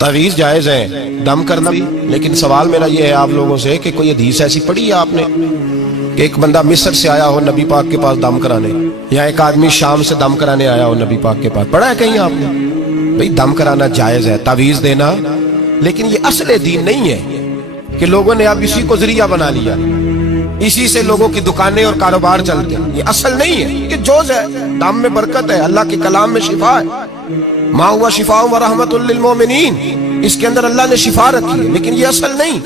तावीज़ जायज़ है, दम करना भी, लेकिन सवाल मेरा ये है आप लोगों से कि कोई हदीस ऐसी पढ़ी है आपने कि एक बंदा मिस्र से आया हो नबी पाक के पास दम कराने, या एक आदमी शाम से दम कराने आया हो नबी पाक के पास? पढ़ा है कहीं आपने? भाई दम कराना जायज़ है, तावीज़ देना, लेकिन ये असले दीन नहीं है कि लोगों ने अब इसी को जरिया बना लिया, इसी से लोगों की दुकानें और कारोबार चलते हैं। ये असल नहीं है, ये जोज है। दम में बरकत है, अल्लाह के कलाम में शिफा है। मा हुआ शिफा व रहमतुल लिल मोमिनीन, इसके अंदर अल्लाह ने शिफा रखी है, लेकिन ये असल नहीं,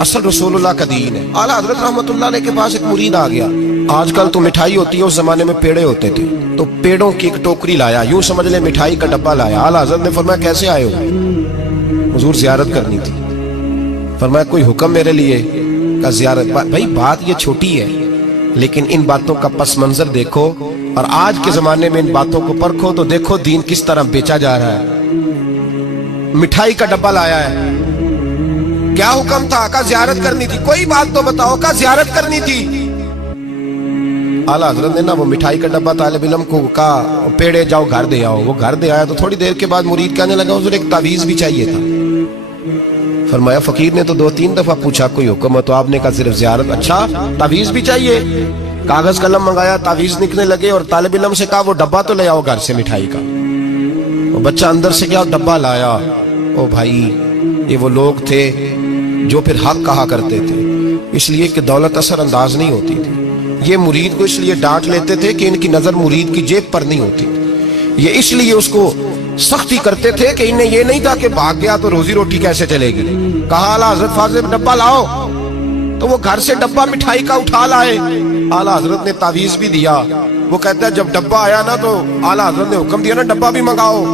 असल रसूलुल्लाह का दीन है। आला हज़रत रहमतुल्लाह अलैह के पास एक मुरीद आ गया। आजकल तो मिठाई होती है, उस जमाने में पेड़े होते थे, तो पेड़ों की एक टोकरी लाया, यूं समझ ले मिठाई का डब्बा लाया। आला हज़रत ने फरमाया कैसे आए हो? हुजूर ज़ियारत करनी थी। फरमाया कोई हुक्म मेरे लिए? का ज़ियारत। भाई बात ये छोटी है, लेकिन इन बातों का पस मंजर देखो और आज के जमाने में इन बातों को परखो तो देखो दीन किस तरह बेचा जा रहा है। मिठाई का डब्बा लाया है, क्या हुक्म था? का ज़ियारत करनी थी। कोई बात तो बताओ, का ज़ियारत करनी थी। आला हज़रत ने ना वो मिठाई का डब्बा तालिब इल्म को कहा पेड़े जाओ घर दे आओ। वो घर दे आया तो थोड़ी देर के बाद मुरीद कहने लगा हुजूर एक तावीज़ भी चाहिए था। फरमाया फकीर ने तो 2-3 दफा पूछा कोई हुक्म है, तो आपने कहा सिर्फ ज़ियारत। अच्छा तावीज़ भी चाहिए? कागज कलम मंगाया, तावीज़ लिखने लगे और तालिब इल्म से कहा वो डब्बा तो ले आओ घर से मिठाई का। वो बच्चा अंदर से क्या डब्बा लाया। ओ भाई ये वो लोग थे जो फिर हक कहा करते थे, इसलिए कि दौलत असर अंदाज नहीं होती थी। ये मुरीद को इसलिए डांट लेते थे कि इनकी नजर मुरीद की जेब पर नहीं होती। ये इसलिए उसको सख्ती करते थे कि इन्हें ये नहीं था कि भाग गया तो रोजी रोटी कैसे चलेगी। कहा आला हज़रत फाज़िल डब्बा लाओ, तो वो घर से डब्बा मिठाई का उठा लाए। आला हज़रत ने तावीज़ भी दिया। वो कहता है जब डब्बा आया ना तो आला हज़रत ने हुक्म दिया ना डब्बा भी मंगाओ।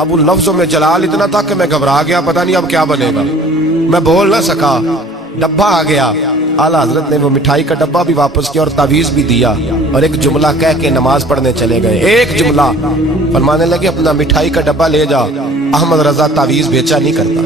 अब उन लफ्जों में जलाल इतना था कि मैं घबरा गया, पता नहीं अब क्या बनेगा, मैं बोल ना सका। डब्बा आ गया, आला हज़रत ने वो मिठाई का डब्बा भी वापस किया और तावीज़ भी दिया और एक जुमला कह के नमाज पढ़ने चले गए। एक जुमला फरमाने लगे अपना मिठाई का डब्बा ले जा, अहमद रजा तावीज़ बेचा नहीं करता।